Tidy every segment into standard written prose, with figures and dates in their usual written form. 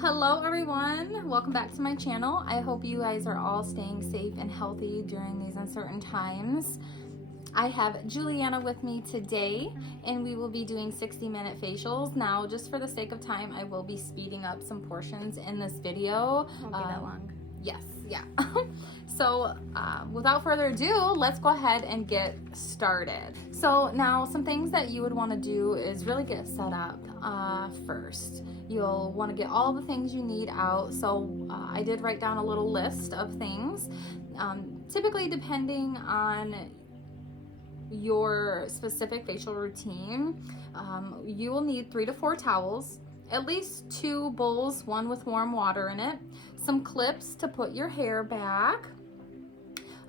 Hello everyone, welcome back to my channel. I hope you guys are all staying safe and healthy during these uncertain times. I have Juliana with me today and we will be doing 60-minute facials. Now, just for the sake of time, I will be speeding up some portions in this video. Won't be that long. Yes, yeah. So without further ado, let's go ahead and get started. So now some things that you would want to do is really get set up first. You'll want to get all the things you need out. So I did write down a little list of things. Typically, depending on your specific facial routine, you will need 3 to 4 towels, at least 2 bowls, one with warm water in it, some clips to put your hair back,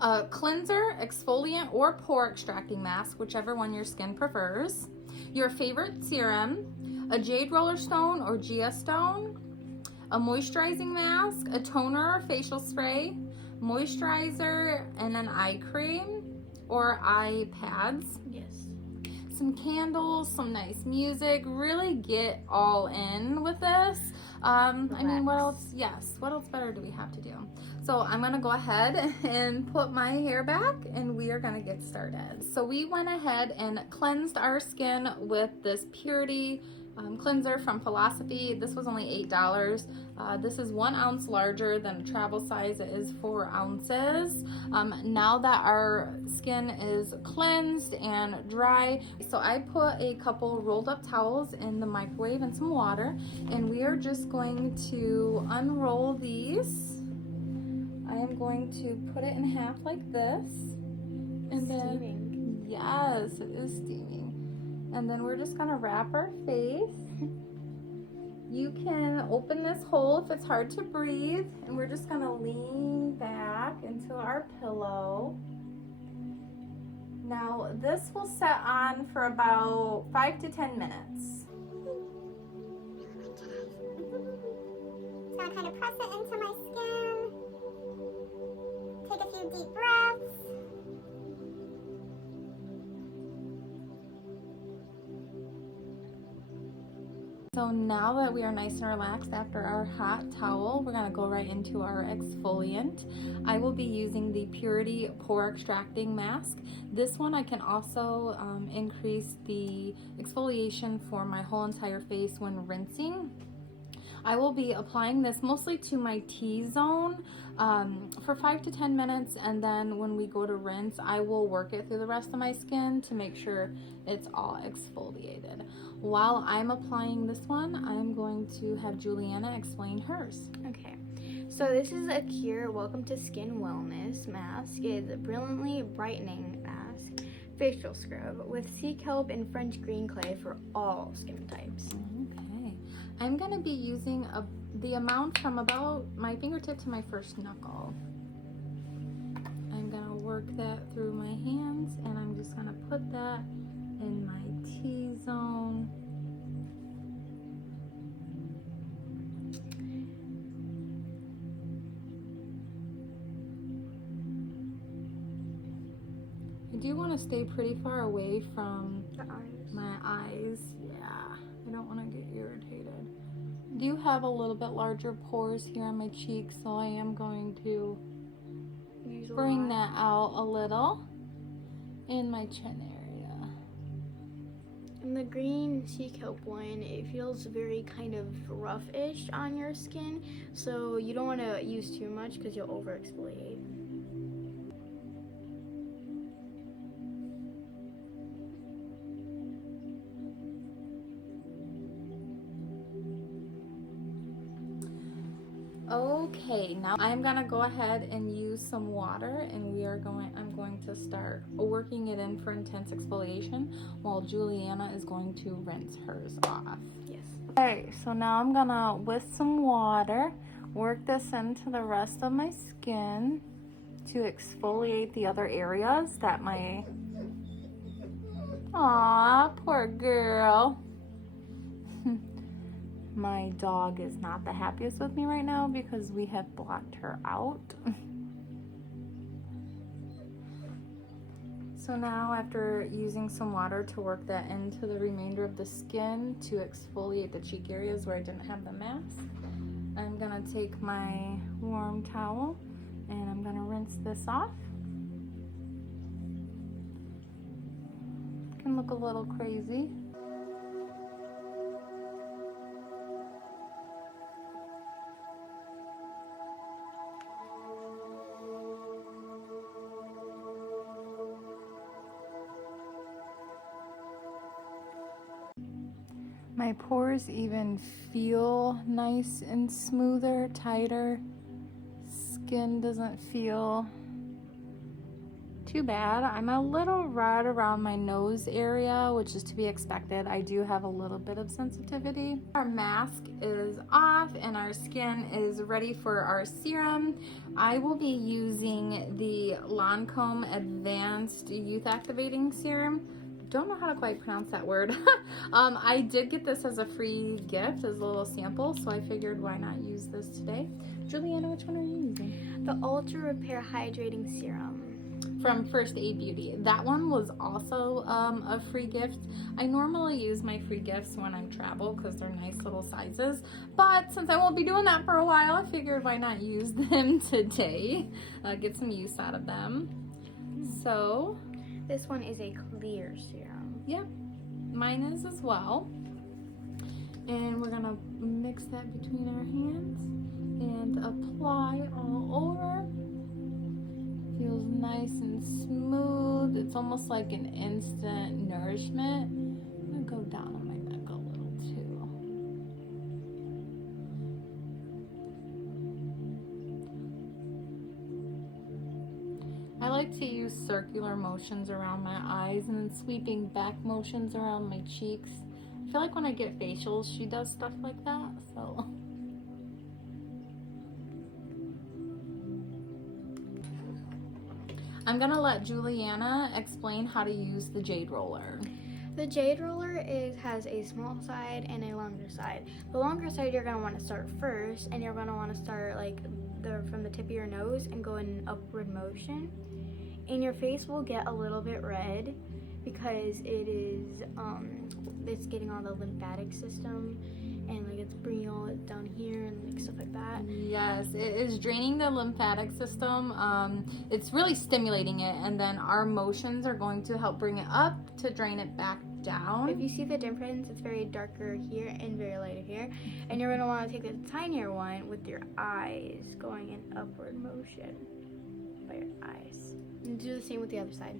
a cleanser, exfoliant, or pore extracting mask, whichever one your skin prefers, your favorite serum, a Jade roller stone or Gia stone, a moisturizing mask, a toner or facial spray, moisturizer, and an eye cream or eye pads. Yes. Some candles, some nice music. Really get all in with this. I mean, what else? Yes, what else better do we have to do? So I'm gonna go ahead and put my hair back and we are gonna get started. So we went ahead and cleansed our skin with this Purity cleanser from Philosophy. This was only $8. This is 1 ounce larger than a travel size. It is 4 ounces. Now that our skin is cleansed and dry, so I put a couple rolled up towels in the microwave and some water, and we are just going to unroll these. I am going to put it in half like this. And Steaming. Yes, it is steaming. And then we're just gonna wrap our face. You can open this hole if it's hard to breathe, and we're just gonna lean back into our pillow. Now this will set on for about 5 to 10 minutes. So I kind of press it into my skin, take a few deep breaths. So now that we are nice and relaxed after our hot towel, we're gonna go right into our exfoliant. I will be using the Purity Pore Extracting Mask. This one I can also increase the exfoliation for my whole entire face when rinsing. I will be applying this mostly to my T-zone for 5 to 10 minutes, and then when we go to rinse, I will work it through the rest of my skin to make sure it's all exfoliated. While I'm applying this one, I'm going to have Juliana explain hers. Okay. So this is a Cure Welcome to Skin Wellness mask. It's a brilliantly brightening mask, facial scrub with sea kelp and French green clay for all skin types. Okay. I'm going to be using the amount from about my fingertip to my first knuckle. I'm going to work that through my hands, and I'm just going to put that in my T-zone. I do want to stay pretty far away from my eyes. Yeah, I don't want to get irritated. I do have a little bit larger pores here on my cheeks, so I am going to bring that out a little in my chin area. And the green sea kelp one, it feels very kind of rough-ish on your skin, so you don't want to use too much because you'll over-exfoliate. Okay, now I'm gonna go ahead and use some water, and I'm going to start working it in for intense exfoliation while Juliana is going to rinse hers off. Yes. Alright, so now I'm gonna, with some water, work this into the rest of my skin to exfoliate the other areas that my... Aw, poor girl. My dog is not the happiest with me right now because we have blocked her out. So now, after using some water to work that into the remainder of the skin to exfoliate the cheek areas where I didn't have the mask, I'm gonna take my warm towel and I'm gonna rinse this off. Can look a little crazy. My pores even feel nice and smoother, tighter. Skin doesn't feel too bad. I'm a little red around my nose area, which is to be expected. I do have a little bit of sensitivity. Our mask is off and our skin is ready for our serum. I will be using the Lancome Advanced Youth Activating Serum. Don't know how to quite pronounce that word. I did get this as a free gift, as a little sample, so I figured why not use this today. Juliana, which one are you using? The Ultra Repair Hydrating Serum. From First Aid Beauty. That one was also a free gift. I normally use my free gifts when I travel because they're nice little sizes, but since I won't be doing that for a while, I figured why not use them today, get some use out of them. So this one is a clear serum. Yep, mine is as well. And we're gonna mix that between our hands and apply all over. Feels nice and smooth. It's almost like an instant nourishment. I'm gonna go down on my neck a little too. I like to use circular motions around my eyes and then sweeping back motions around my cheeks. I feel like when I get facials, she does stuff like that, so. I'm gonna let Juliana explain how to use the Jade roller. The Jade roller has a small side and a longer side. The longer side you're gonna want to start first, and you're gonna want to start like from the tip of your nose and go in an upward motion. And your face will get a little bit red because it's getting all the lymphatic system and like it's bringing all it down here and like stuff like that. Yes, it is draining the lymphatic system. It's really stimulating it, and then our motions are going to help bring it up to drain it back down. If you see the difference, it's very darker here and very lighter here, and you're going to want to take the tinier one with your eyes going in upward motion by your eyes, and do the same with the other side.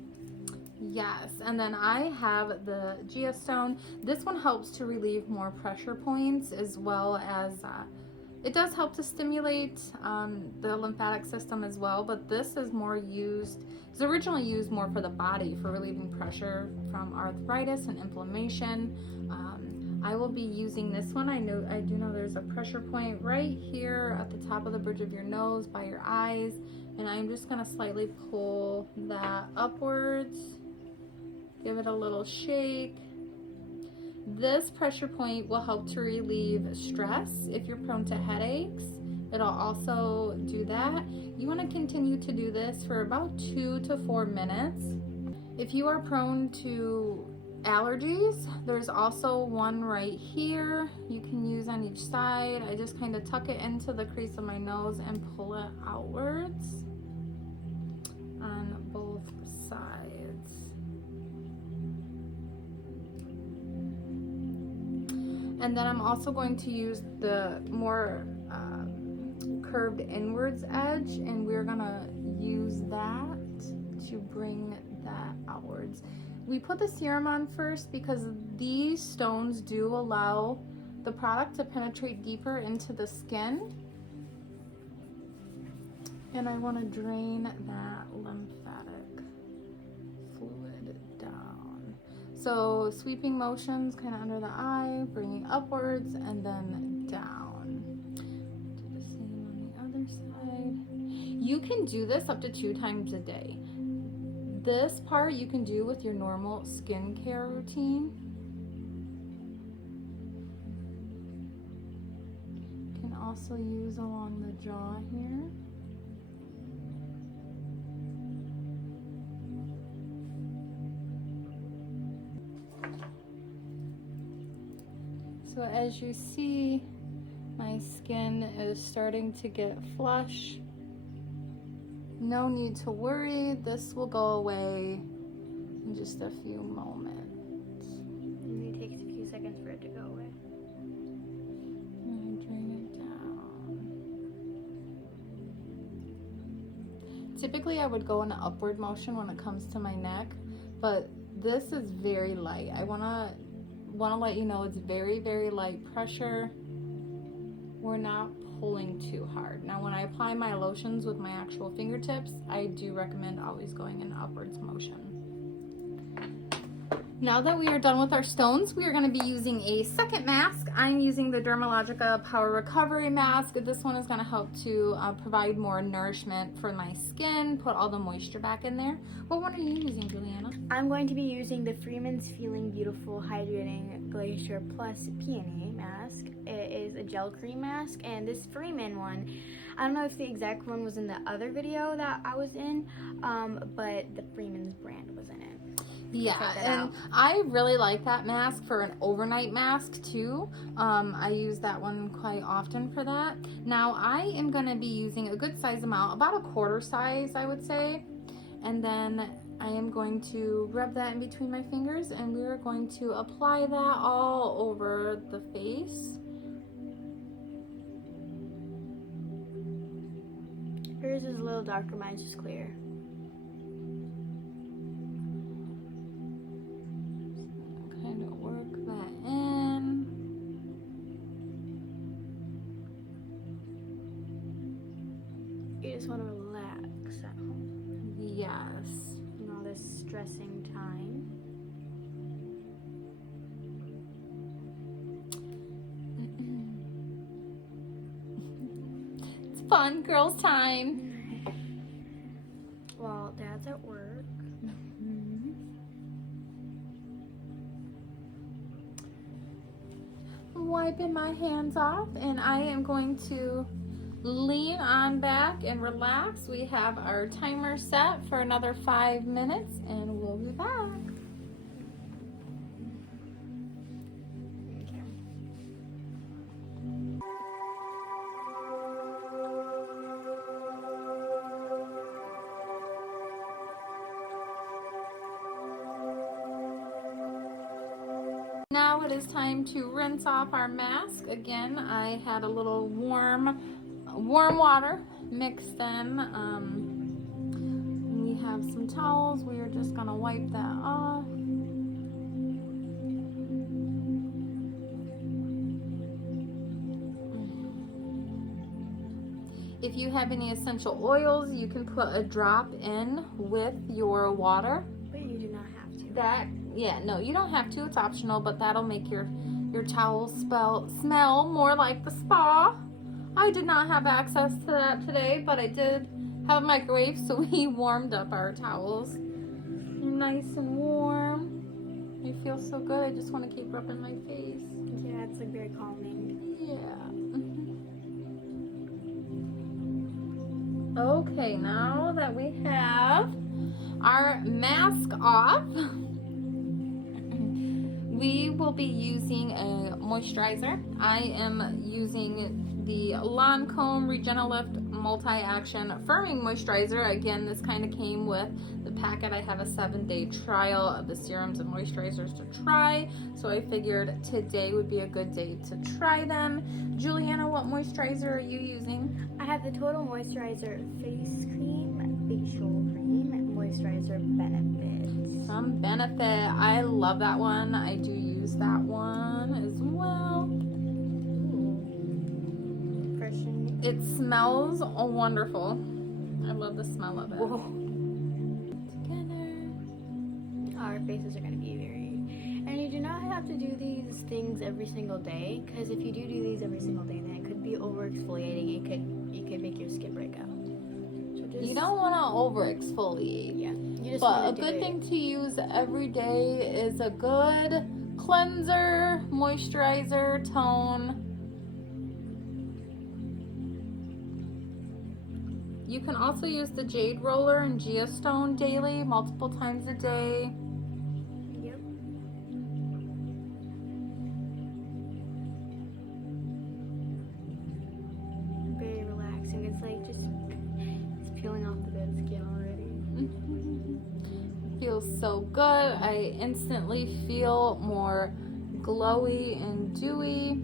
Yes, and then I have the Geostone. This one helps to relieve more pressure points, as well as it does help to stimulate the lymphatic system as well, but this is more used, it's originally used more for the body, for relieving pressure from arthritis and inflammation. I will be using this one. I do know there's a pressure point right here at the top of the bridge of your nose by your eyes, and I'm just gonna slightly pull that upwards. Give it a little shake. This pressure point will help to relieve stress if you're prone to headaches. It'll also do that. You want to continue to do this for about 2 to 4 minutes. If you are prone to allergies, there's also one right here you can use on each side. I just kind of tuck it into the crease of my nose and pull it outwards on both sides. And then I'm also going to use the more curved inwards edge, and we're gonna use that to bring that outwards. We put the serum on first because these stones do allow the product to penetrate deeper into the skin. And I want to drain that lymphatic fluid down. So sweeping motions kind of under the eye, bringing upwards and then down. Do the same on the other side. You can do this up to 2 times a day. This part you can do with your normal skincare routine. You can also use along the jaw here. So as you see, my skin is starting to get flush. No need to worry, this will go away in just a few moments. It takes a few seconds for it to go away. And drain it down. Typically I would go in an upward motion when it comes to my neck, but this is very light. I wanna let you know it's very, very light pressure. We're not pulling too hard. Now when I apply my lotions with my actual fingertips, I do recommend always going in upwards motion. Now that we are done with our stones, we are going to be using a second mask. I'm using the Dermalogica Power Recovery Mask. This one is going to help to provide more nourishment for my skin, put all the moisture back in there. What one are you using, Juliana? I'm going to be using the Freeman's Feeling Beautiful Hydrating Glacier Plus Peony Mask. It is a gel cream mask, and this Freeman one, I don't know if the exact one was in the other video that I was in, but the Freeman's brand was in it. Yeah, and I really like that mask for an overnight mask too. I use that one quite often for that. Now I am going to be using a good size amount, about a quarter size I would say, and then I am going to rub that in between my fingers, and we are going to apply that all over the face. Yours is a little darker, mine's just clear. Kind of work that in. You just want to relax at home. Yes. In all this stressing time. It's fun, girls' time. Well, Dad's at work. Wiping my hands off, and I am going to lean on back and relax. We have our timer set for another 5 minutes, and we'll be back. Okay. Now it is time to rinse off our mask. Again, I had a little warm water mixed in. We have some towels. We are just gonna wipe that off. If you have any essential oils, you can put a drop in with your water. But you do not have to. No, you don't have to. It's optional, but that'll make your towels smell more like the spa. I did not have access to that today, but I did have a microwave, so we warmed up our towels. Nice and warm. They feel so good. I just want to keep rubbing my face. Yeah, it's like very calming. Yeah. Okay, now that we have our mask off, we will be using a moisturizer. I am using the Lancome Regenilift Multi-Action Firming Moisturizer. Again, this kind of came with the packet. I have a 7-day trial of the serums and moisturizers to try, so I figured today would be a good day to try them. Juliana, what moisturizer are you using? I have the Total Moisturizer Face Cream, Facial Cream, Moisturizer Benefits. From Benefit. I love that one. I do use that one as well. It smells wonderful. I love the smell of it. Whoa. Together. Our faces are going to be very... And you do not have to do these things every single day, because if you do these every single day, then it could be over exfoliating. It could make your skin break out. So just, You don't want to over exfoliate. Yeah. You just But a want to good thing to use every day is a good cleanser, moisturizer, tone. You can also use the Jade roller and Geostone daily, multiple times a day. Yep. good skin already. Feels so good. I instantly feel more glowy and dewy.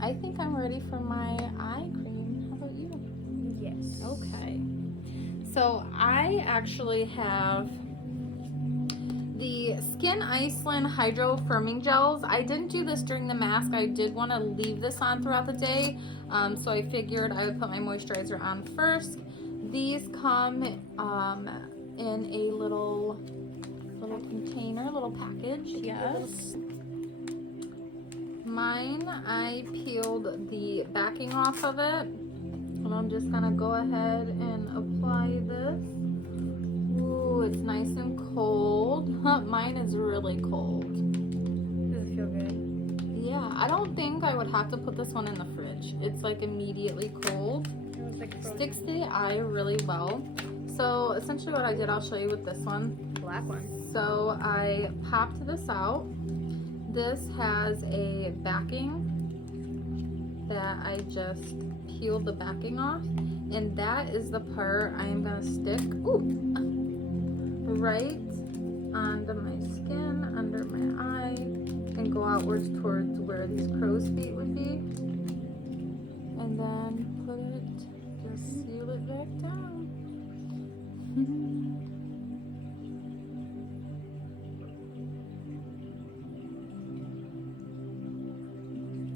I think I'm ready for my eye cream. How about you? Yes. Okay. So I actually have the Skin Iceland Hydro Firming Gels. I didn't do this during the mask. I did want to leave this on throughout the day. So I figured I would put my moisturizer on first. These come in a little container, little package. Yes. Mine, I peeled the backing off of it. And I'm just gonna go ahead and apply this. Ooh, it's nice and cold. Mine is really cold. Does it feel good? Yeah, I don't think I would have to put this one in the fridge. It's like immediately cold. It was like Sticks to the eye really well. So essentially what I did, I'll show you with this one. black one. So I popped this out. This has a backing that I just peeled the backing off, and that is the part I am gonna stick right onto my skin, under my eye, and go outwards towards where these crow's feet would be, and then put it, just seal it back down.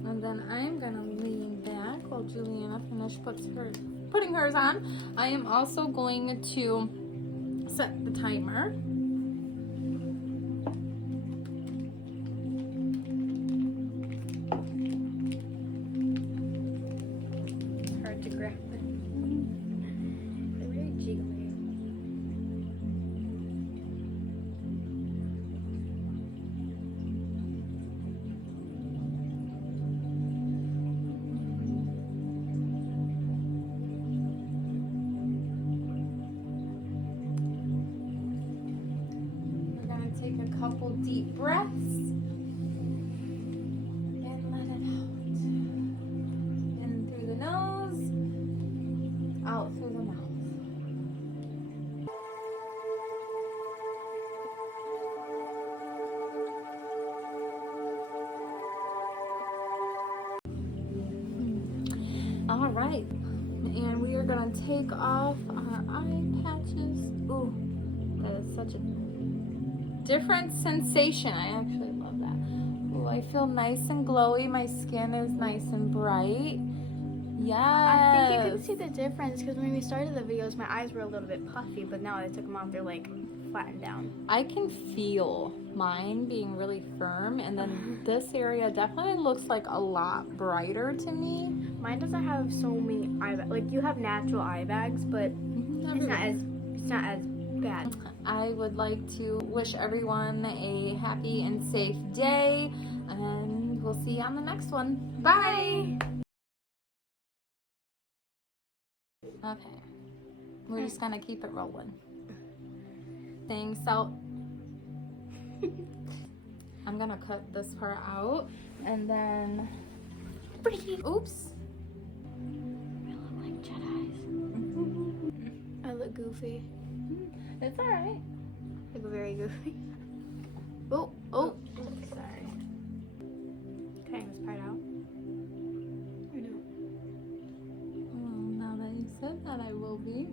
And then I'm gonna lean back while Juliana putting hers on. I am also going to set the timer. Hard to grab it. They're very jiggly. Take a couple deep breaths and let it out. In through the nose, out through the mouth. All right, and we are gonna take off our eye patches. Ooh, that is such a different sensation. I actually love that. Ooh, I feel nice and glowy. My skin is nice and bright. Yes. I think you can see the difference because when we started the videos, my eyes were a little bit puffy, but now I took them off, they're like flattened down. I can feel mine being really firm, and then this area definitely looks like a lot brighter to me. Mine doesn't have so many eye bags. Like you have natural eye bags, but it's not as bad. I would like to wish everyone a happy and safe day, and we'll see you on the next one. Bye! Okay, we're just gonna keep it rolling. Things out. I'm gonna cut this part out, and then oops. I look like Jedi's. I look goofy. It's alright. I look very goofy. Oh, sorry. Cutting this part out. Now that you said that, I will be.